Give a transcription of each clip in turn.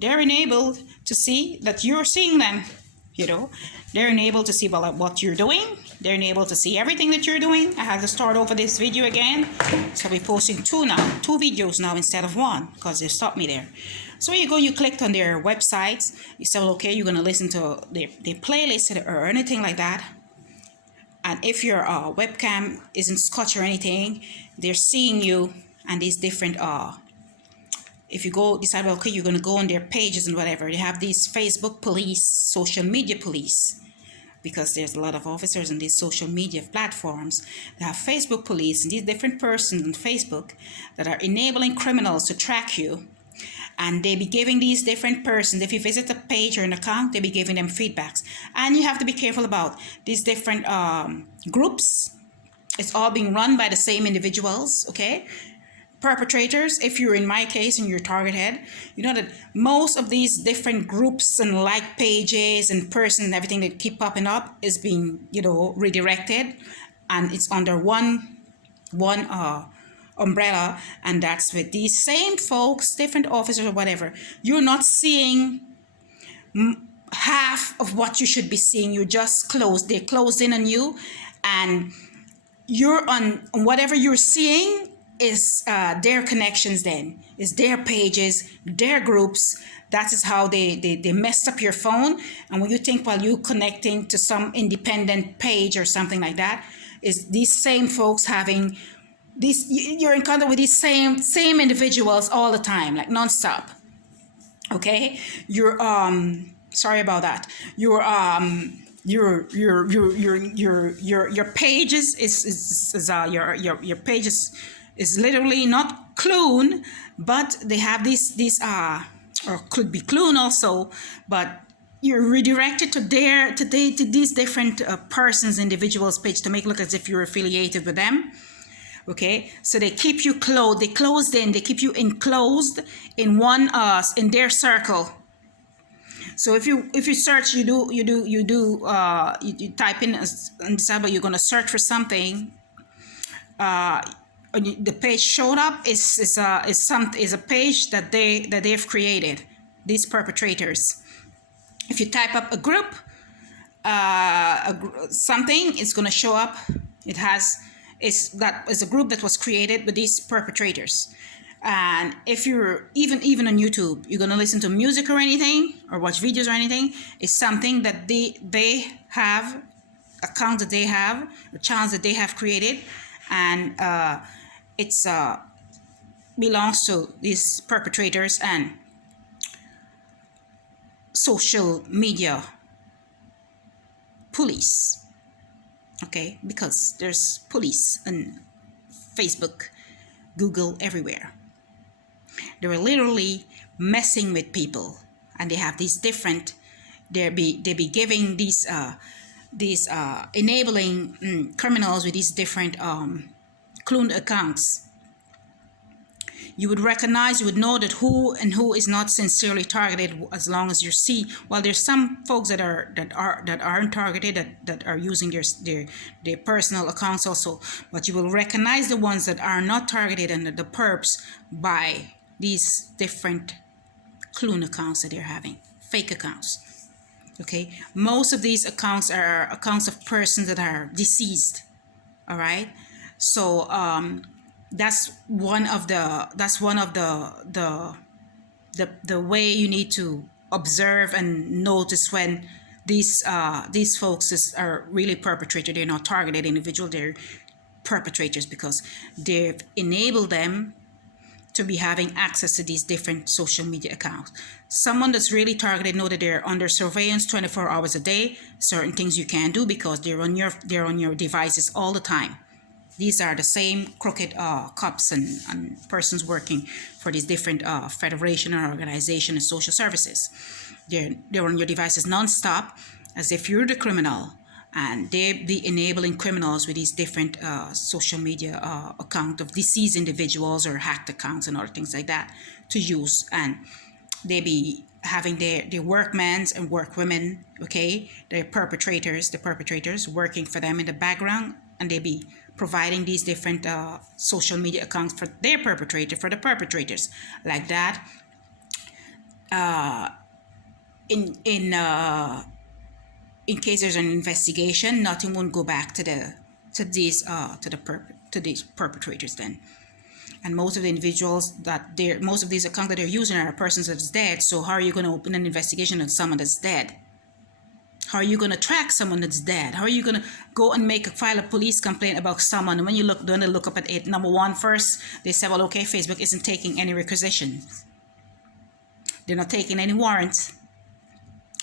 they're enabled to see that you're seeing them. They're enabled to see what you're doing. They're enabled to see everything that you're doing. I have to start over this video again. So I'll be posting two videos now instead of one, because they stopped me there. So you go, you clicked on their websites. You say, well, okay, you're going to listen to their playlist or anything like that. And if your webcam isn't scotch or anything, they're seeing you and these different if you go decide, well, okay, you're going to go on their pages and whatever, they have these Facebook police, social media police, because there's a lot of officers in these social media platforms. They have Facebook police and these different persons on Facebook that are enabling criminals to track you. And they be giving these different persons, if you visit a page or an account, they be giving them feedbacks. And you have to be careful about these different groups. It's all being run by the same individuals, okay? Perpetrators, if you're in my case and you're targeted, you know that most of these different groups and like pages and persons and everything that keep popping up is being, redirected, and it's under one umbrella, and that's with these same folks, different officers or whatever. You're not seeing half of what you should be seeing. You're just they closed in on you, and you're on whatever you're seeing is their connections, then is their pages, their groups. That is how they messed up your phone. And when you think, while you connecting to some independent page or something like that, is these same folks having these, you're in contact with these same individuals all the time, like nonstop. Okay, you're sorry about that. Your pages your pages is literally not clone, but they have these or could be clone also, but you're redirected to these different persons, individuals page to make it look as if you're affiliated with them. Okay, so they keep you closed. They keep you enclosed in one in their circle. So if you search, you type in and decide you're going to search for something. The page showed up is a page that they've created, these perpetrators. If you type up a group, something, it's going to show up. It's a group that was created with these perpetrators. And if you're even on YouTube, you're going to listen to music or anything, or watch videos or anything, it's something that they have, account that they have, or channels that they have created, and it's belongs to these perpetrators and social media police. Okay, because there's police on Facebook, Google, everywhere. They were literally messing with people, and they have these different. They be giving these enabling criminals with these different cloned accounts. You would know that who is not sincerely targeted, as long as you see. Well, there's some folks that aren't targeted, that are using their personal accounts also, but you will recognize the ones that are not targeted and the perps by these different clone accounts that they're having, fake accounts. Okay, most of these accounts are accounts of persons that are deceased. All right, so that's one of the way you need to observe and notice when these folks are really perpetrators. They're not targeted individual, they're perpetrators, because they've enabled them to be having access to these different social media accounts. Someone that's really targeted know that they're under surveillance 24 hours a day. Certain things you can't do because they're on your devices all the time. These are the same crooked cops and persons working for these different federation or organization and social services. They're on your devices nonstop, as if you're the criminal, and they be enabling criminals with these different social media account of deceased individuals or hacked accounts and other things like that to use. And they be having their workmen and workwomen, okay, the perpetrators working for them in the background, and they be providing these different social media accounts for the perpetrators like that. in case there's an investigation, nothing won't go back to these perpetrators then. And most of the individuals most of these accounts that they're using are persons that's dead. So how are you going to open an investigation on someone that's dead? How are you going to track someone that's dead? How are you going to go and file a police complaint about someone? And when they look up at it, number one, first, they say, well, okay, Facebook isn't taking any requisitions. They're not taking any warrants.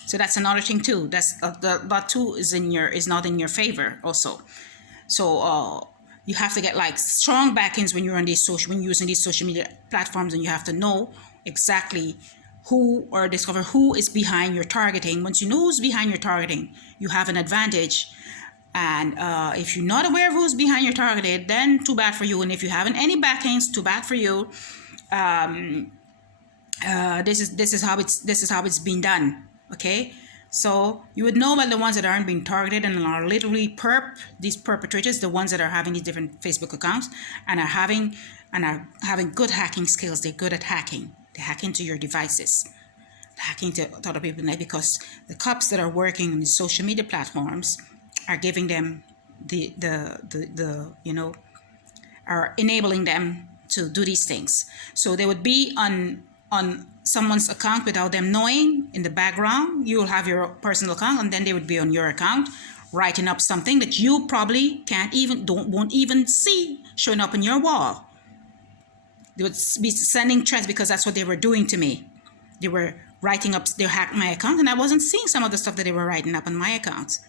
So that's another thing too. That too is not in your favor also. So you have to get like strong backings when you're using these social media platforms, and you have to know exactly discover who is behind your targeting. Once you know who's behind your targeting, you have an advantage. And if you're not aware of who's behind your targeted, then too bad for you. And if you haven't any backings, too bad for you. This is how it's being done. Okay, so you would know about the ones that aren't being targeted and are literally these perpetrators, the ones that are having these different Facebook accounts and are having good hacking skills. They're good at hacking. They hack into your devices, hacking to other people, because the cops that are working on these social media platforms are giving them are enabling them to do these things. So they would be on someone's account without them knowing. In the background, you will have your personal account, and then they would be on your account writing up something that you probably won't even see showing up on your wall. They would be sending threats, because that's what they were doing to me. They were writing up, they hacked my account, and I wasn't seeing some of the stuff that they were writing up on my account,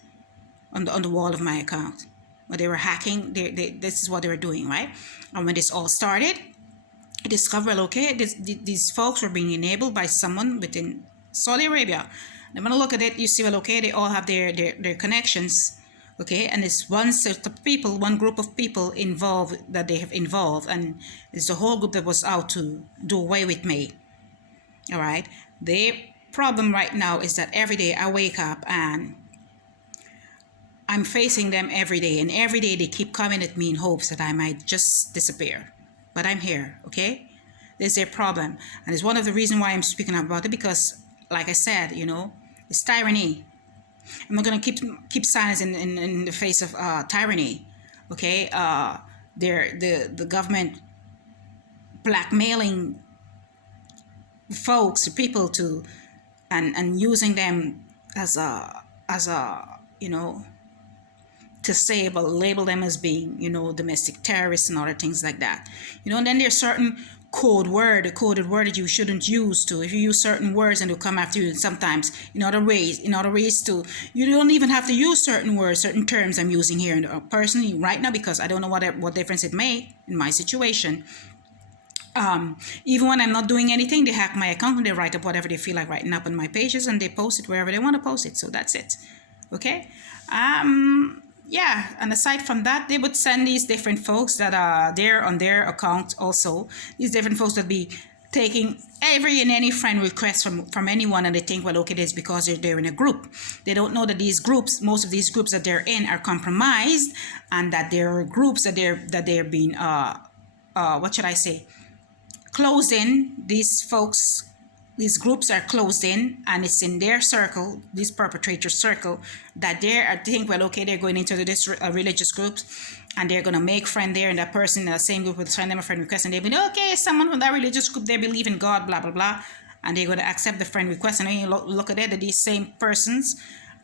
on the wall of my account. But they were hacking. This is what they were doing, right? And when this all started, I discovered, okay, these folks were being enabled by someone within Saudi Arabia. And when I look at it, you see, well, okay, they all have their connections, okay, and it's one set of people, one group of people that they have involved, and it's the whole group that was out to do away with me. All right. The problem right now is that every day I wake up and I'm facing them every day, and every day they keep coming at me in hopes that I might just disappear. But I'm here, okay? There's their problem. And it's one of the reasons why I'm speaking about it, because, like I said, it's tyranny. I'm not going to keep silence in the face of tyranny, okay? The government blackmailing people and using them as a to say, but label them as being, domestic terrorists and other things like that. And then there's certain coded word that you shouldn't use to. If you use certain words, and they'll come after you, and sometimes in other ways to, you don't even have to use certain words, certain terms I'm using here. And personally right now, because I don't know what difference it made in my situation. Even when I'm not doing anything, they hack my account and they write up whatever they feel like writing up on my pages, and they post it wherever they want to post it. So that's it. Okay. Yeah, and aside from that, they would send these different folks that are there on their account also. These different folks would be taking every and any friend request from anyone, and they think, well, okay, it's because they're in a group. They don't know that most of these groups that they're in are compromised, and that there are groups that they're being what should I say, closed in. These groups are closed in, and it's in their circle, this perpetrator circle, that I think, well, okay, they're going into this religious groups, and they're going to make friend there, and that person in the same group will send them a friend request, and they'll be, okay, someone from that religious group, they believe in God, blah, blah, blah, and they're going to accept the friend request. And when you look at it, that these same persons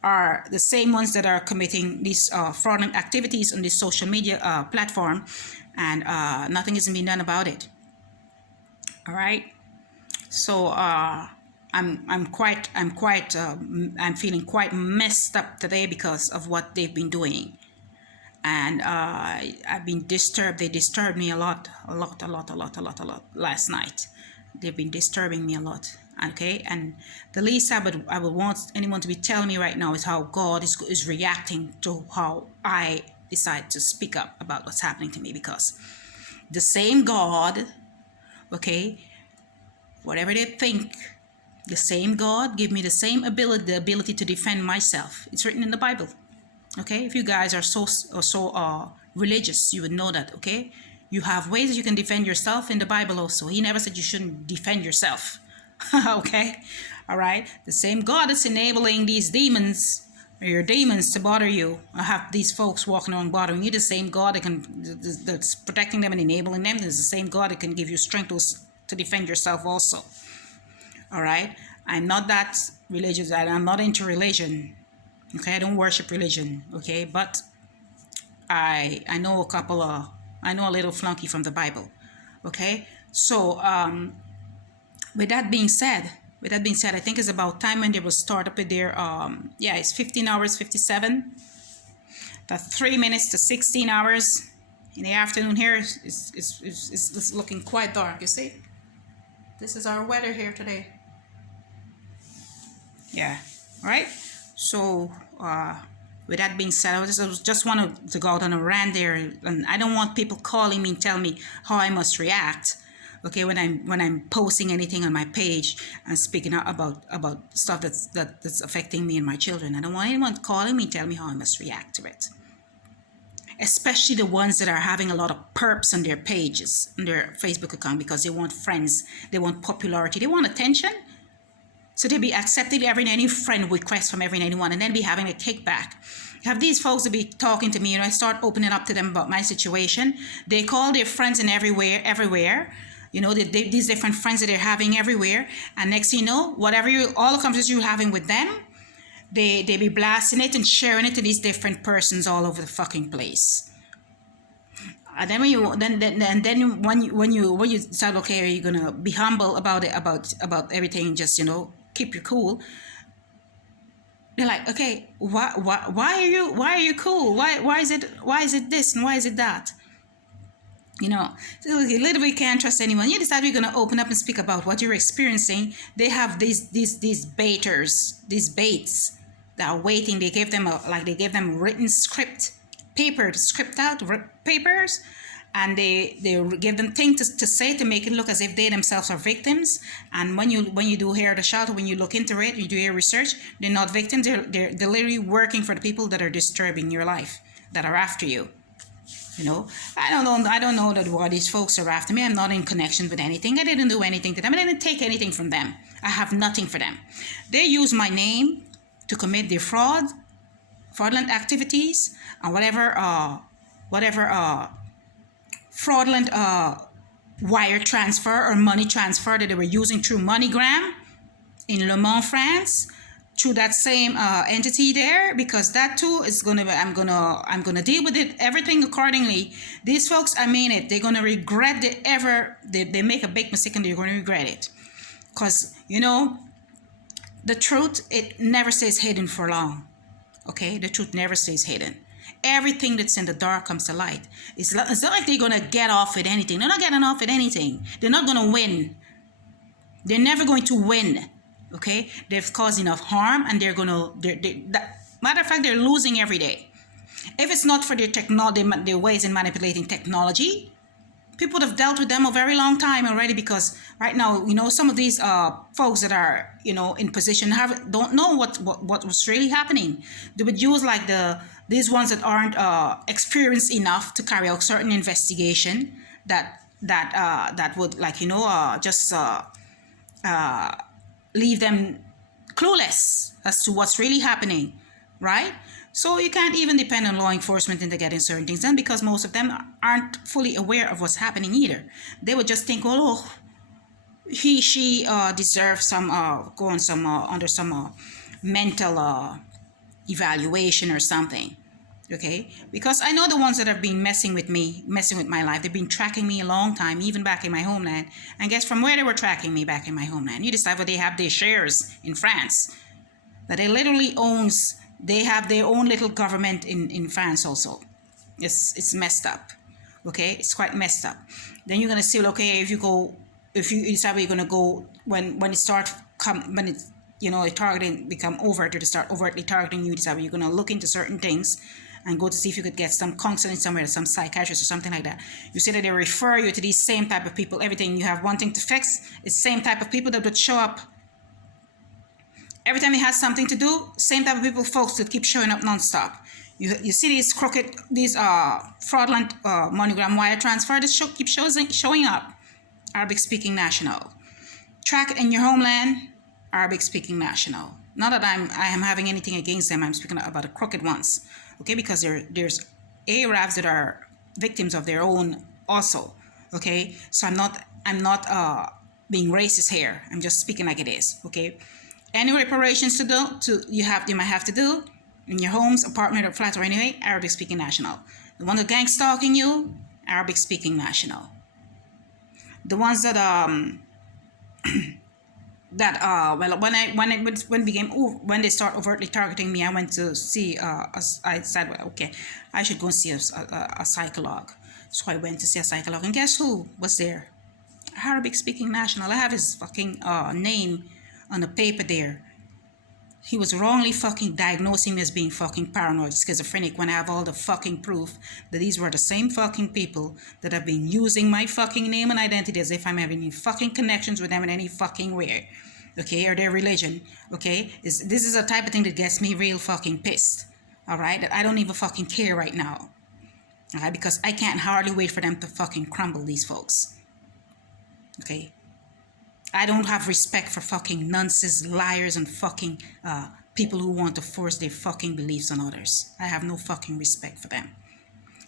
are the same ones that are committing these fraudulent activities on this social media platform, and nothing is being done about it. All right. So I'm feeling quite messed up today because of what they've been doing, and I've been disturbed. They disturbed me a lot last night. They've been disturbing me a lot. Okay, and the least I would want anyone to be telling me right now is how God is reacting to how I decide to speak up about what's happening to me, because the same God, okay, whatever they think, the same God give me the same ability to defend myself. It's written in the Bible. Okay, if you guys are so religious, you would know that. Okay, you have ways that you can defend yourself in the Bible also. He never said you shouldn't defend yourself. Okay, all right. The same God that's enabling these demons, or your demons, to bother you, or have these folks walking around bothering you. The same God that that's protecting them and enabling them is the same God that can give you strength to defend yourself also. All right. I'm not that religious. I'm not into religion. Okay, I don't worship religion. Okay, but I know a couple of I know a little flunky from the Bible. Okay, so with that being said, I think it's about time when they will start up with their yeah, it's 15 hours 57. That's 3 minutes to 16 hours in the afternoon here. It's looking quite dark. You see, this is our weather here today. Yeah, all right. So with that being said, I just wanted to go out on a rant there, and I don't want people calling me and tell me how I must react. Okay, when I'm posting anything on my page and speaking out about stuff that's affecting me and my children, I don't want anyone calling me and telling me how I must react to it. Especially the ones that are having a lot of perps on their pages, on their Facebook account, because they want friends, they want popularity, they want attention. So they'll be accepting any friend request from every anyone, and then be having a kickback. You have these folks to be talking to me, and I start opening up to them about my situation. They call their friends and everywhere. You know, these different friends that they're having everywhere. And next thing you know, all the conversations you're having with them, they be blasting it and sharing it to these different persons all over the fucking place. And then when you decide, okay, are you gonna be humble about it, about everything, just, you know, keep your cool, they're like, okay, why are you cool? Why is it this and why is it that? You know, so literally can't trust anyone. You decide you're gonna open up and speak about what you're experiencing. They have these baiters, these baits that are waiting. They gave them written script, paper to script out papers, and they give them things to say to make it look as if they themselves are victims. And when you do hear the shelter, when you look into it, you do your research, they're not victims. They're literally working for the people that are disturbing your life, that are after you. You know, I don't know that why these folks are after me. I'm not in connection with anything. I didn't do anything to them. I didn't take anything from them. I have nothing for them. They use my name to commit their fraudulent activities, and whatever fraudulent wire transfer or money transfer that they were using through MoneyGram in Le Mans, France, through that same entity there, because that too is I'm gonna deal with it, everything accordingly. These folks, I mean it, they're gonna regret they make a big mistake and they're gonna regret it, because you know the truth, it never stays hidden for long. Okay, the truth never stays hidden. Everything that's in the dark comes to light. It's not like they're gonna get off with anything. They're not getting off with anything. They're not gonna win. They're never going to win. Okay, they've caused enough harm, and matter of fact, they're losing every day. If it's not for their ways in manipulating technology, people would have dealt with them a very long time already, because right now, you know, some of these folks that are, you know, in position don't know what was really happening. They would use like these ones that aren't experienced enough to carry out certain investigation that would, like, you know, just leave them clueless as to what's really happening, right? So you can't even depend on law enforcement into getting certain things done, because most of them aren't fully aware of what's happening either. They would just think, well, oh, she deserves some go on some under some mental evaluation or something. Okay, because I know the ones that have been messing with my life. They've been tracking me a long time, even back in my homeland. And guess from where they were tracking me back in my homeland? You decide where they have their shares in France, that they literally owns. They have their own little government in France also. It's messed up. Okay, it's quite messed up. Then you're gonna say, okay, if you decide where you're gonna go when it's, you know, targeting become overt, to start overtly targeting you, decide where you're gonna look into certain things and go to see if you could get some counseling somewhere, some psychiatrist or something like that. You see that they refer you to these same type of people. Everything you have one thing to fix, it's same type of people that would show up. Every time you had something to do, same type of people, folks, that keep showing up nonstop. You see these fraudulent MoneyGram wire transfer that keep showing up. Arabic speaking national. track it in your homeland, Arabic speaking national. Not that I am having anything against them. I'm speaking about the crooked ones, okay? Because there's Arabs that are victims of their own also, okay? So I'm not being racist here. I'm just speaking like it is, okay? Any reparations to do you might have to do in your homes, apartment, or flat, or anyway, Arabic speaking national. The one that gang stalking you, Arabic speaking national. The ones that well, when they start overtly targeting me, I went to see I said, well, okay, I should go and see a psycholog. So I went to see a psycholog, and guess who was there? Arabic speaking national. I have his fucking name on the paper there. He was wrongly fucking diagnosing me as being fucking paranoid, schizophrenic, when I have all the fucking proof that these were the same fucking people that have been using my fucking name and identity as if I'm having any fucking connections with them in any fucking way, okay, or their religion, okay? This is a type of thing that gets me real fucking pissed, all right? That I don't even fucking care right now, all right? Because I can't hardly wait for them to fucking crumble, these folks, okay? I don't have respect for fucking nonsense, liars, and fucking people who want to force their fucking beliefs on others. I have no fucking respect for them.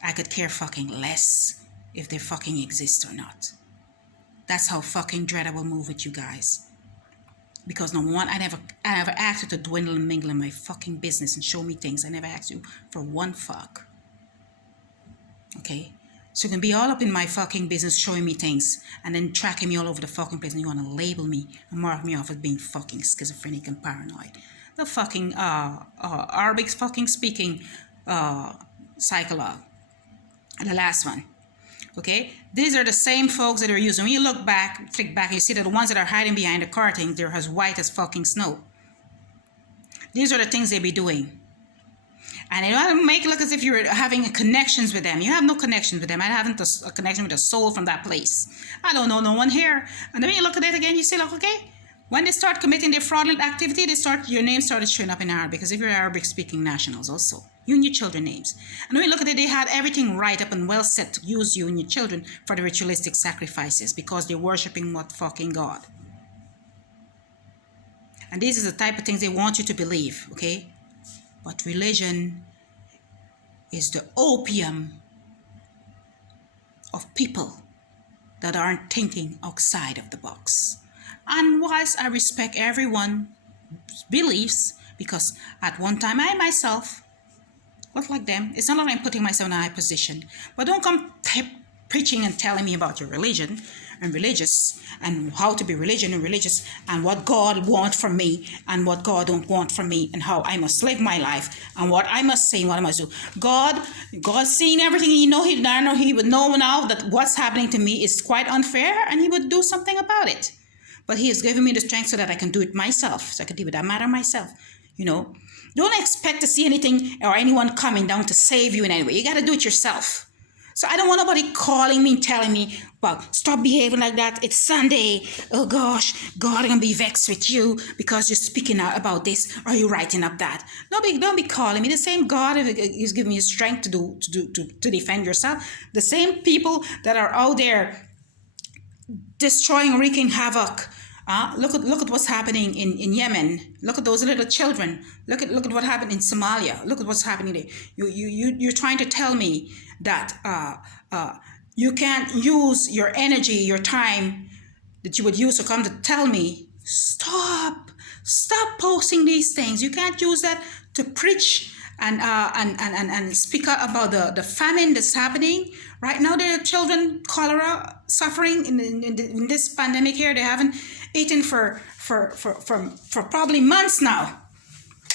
I could care fucking less if they fucking exist or not. That's how fucking dread I will move with you guys. Because number one, I never asked you to dwindle and mingle in my fucking business and show me things. I never asked you for one fuck. Okay? So you can be all up in my fucking business showing me things and then tracking me all over the fucking place, and you want to label me and mark me off as being fucking schizophrenic and paranoid. The fucking Arabic fucking speaking psycholog. And the last one. Okay? These are the same folks that are using. When you look back, flick back, you see that the ones that are hiding behind the curtain, they're as white as fucking snow. These are the things they be doing. And you don't make it look as if you're having connections with them. You have no connections with them. I haven't a connection with a soul from that place. I don't know no one here. And then when you look at it again, you say, like, okay, when they start committing their fraudulent activity, your name started showing up in Arabic, because if you're Arabic-speaking nationals also, you and your children names. And when you look at it, they had everything right up and well set to use you and your children for the ritualistic sacrifices, because they're worshipping what fucking God. And this is the type of things they want you to believe, okay? But religion is the opium of people that aren't thinking outside of the box. And whilst I respect everyone's beliefs, because at one time I myself was like them, it's not like I'm putting myself in a high position. But don't come preaching and telling me about your religion and religious and how to be religion and religious and what God wants from me and what God don't want from me and how I must live my life and what I must say and what I must do. God's seeing everything. He would know now that what's happening to me is quite unfair, and he would do something about it. But he has given me the strength so that I can do it myself, so I can deal with that matter myself. Don't expect to see anything or anyone coming down to save you in any way. You got to do it yourself. So I don't want nobody calling me and telling me, well, stop behaving like that. It's Sunday. Oh gosh, God gonna be vexed with you because you're speaking out about this or you're writing up that. Don't be calling me. The same God is giving you strength to defend yourself. The same people that are out there destroying, wreaking havoc. Look at what's happening in Yemen. Look at those little children. Look at what happened in Somalia. Look at what's happening there. You're trying to tell me that you can't use your energy, your time that you would use to come to tell me, stop posting these things. You can't use that to preach and speak out about the famine that's happening right now. There are children, cholera, suffering in this pandemic here. They haven't eaten for probably months now,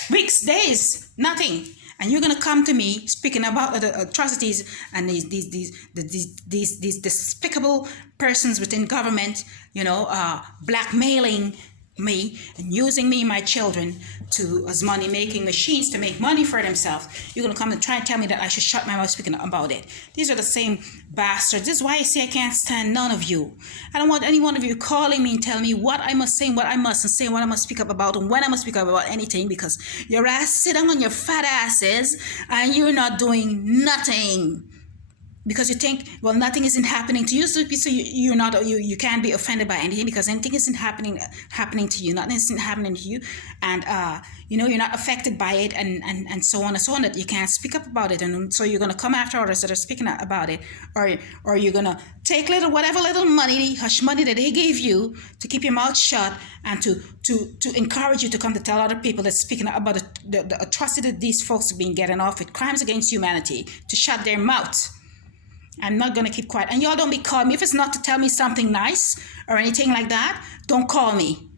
weeks, days, nothing. And you're gonna come to me speaking about the atrocities and these despicable persons within government, blackmailing me and using me and my children as money making machines to make money for themselves. You're gonna come and try and tell me that I should shut my mouth speaking about it. These are the same bastards. This is why I say I can't stand none of you. I don't want any one of you calling me and telling me what I must say and what I mustn't say, what I must speak up about and when I must speak up about anything, because your ass sitting on your fat asses and you're not doing nothing. because you think, well, nothing isn't happening to you, so you're not, you can't be offended by anything because anything isn't happening to you, nothing isn't happening to you, and you're not affected by it, and so on and so on, that you can't speak up about it, and so you're going to come after others that are speaking about it, or you're going to take whatever little money, hush money that they gave you to keep your mouth shut, and to encourage you to come to tell other people that's speaking about the atrocity that these folks have been getting off with, crimes against humanity, to shut their mouth. I'm not going to keep quiet. And y'all don't be calling me. If it's not to tell me something nice or anything like that, don't call me.